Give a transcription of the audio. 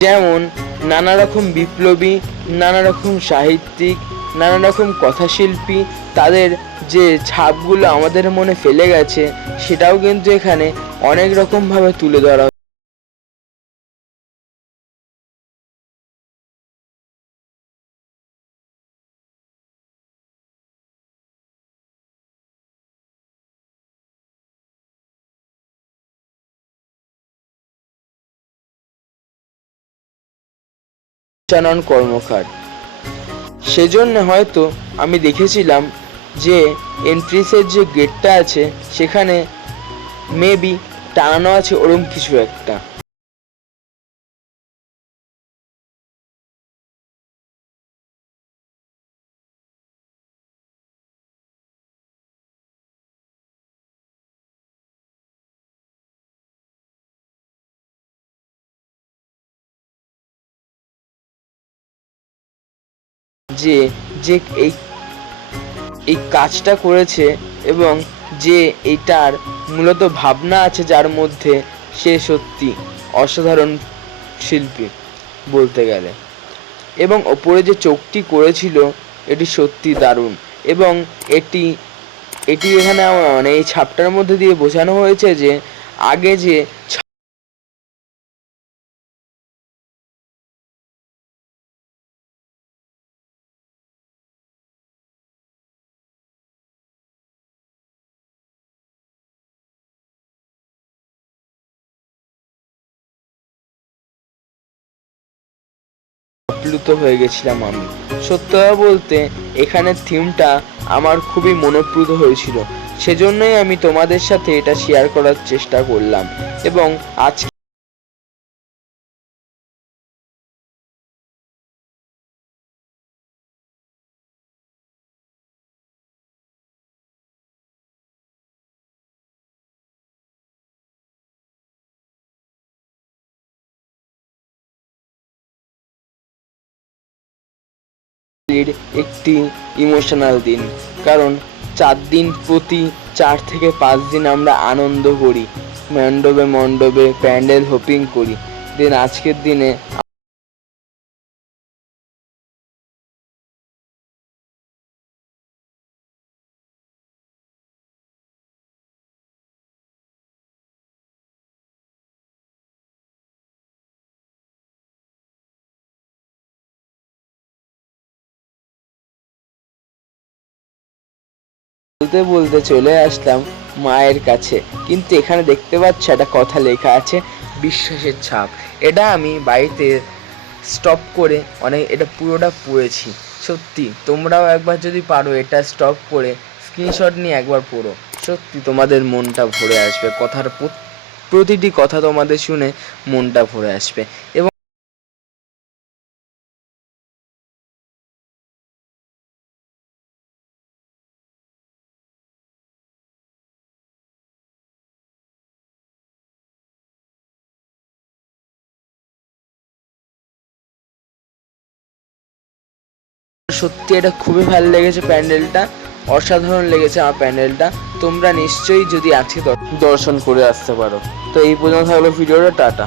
যেমন নানা রকম বিপ্লবী, নানা রকম সাহিত্যিক, নানা রকম কথাশিল্পী তাদের যে ছাপগুলো আমাদের মনে ফেলে গেছে সেটাও কিন্তু এখানে অনেক রকমভাবে তুলে ধরা পঞ্চানন কর্মকার। সেজন্য হয়তো আমি দেখেছিলাম যে এন্ট্রিসের যে গেটটা আছে সেখানে মেবি টানানো আছে ওরম কিছু একটা। যে যে এই এই কাজটা করেছে এবং যে এইটার মূলত ভাবনা আছে যার মধ্যে, সে সত্যি অসাধারণ শিল্পী বলতে গেলে। এবং ওপরে যে চোখটি করেছিল এটি সত্যি দারুণ। এবং এটি এটি এখানে মানে এই ছাপটার মধ্যে দিয়ে বোঝানো হয়েছে যে আগে যে আপ্লুত হয়ে গেছিলাম আমি। সত্য কথা বলতে এখানের থিমটা আমার খুবই মনোপ্রুত হয়েছিল, সেজন্যই আমি তোমাদের সাথে এটা শেয়ার করার চেষ্টা করলাম। এবং আজকে একটি ইমোশনাল দিন, কারণ 4 দিন প্রতি 4 থেকে 5 দিন আমরা আনন্দ করি, মণ্ডপে মণ্ডপে প্যান্ডেল হোপিং করি। দেন আজকের দিনে বলতে বলতে চলে আসলাম মায়ের কাছে। কিন্তু এখানে দেখতে পাচ্ছ একটা কথা লেখা আছে, বিশ্বাসের ছাপ। এটা আমি বাড়িতে স্টপ করে এটা পুরোটা পড়েছি। সত্যি তোমরাও একবার যদি পারো এটা স্টপ করে স্ক্রিনশট নিয়ে একবার পড়ো, সত্যি তোমাদের মনটা ভরে আসবে। কথার প্রতিটি কথা তোমাদের শুনে মনটা ভরে আসবে। এবং সত্যি এটা খুবই ভালো লেগেছে, প্যান্ডেলটা অসাধারণ লেগেছে আমার প্যান্ডেলটা। তোমরা নিশ্চয়ই যদি আজকে দর্শন করে আসতে পারো। তো এই পর্যন্ত থাকলো ভিডিওটা, টাটা।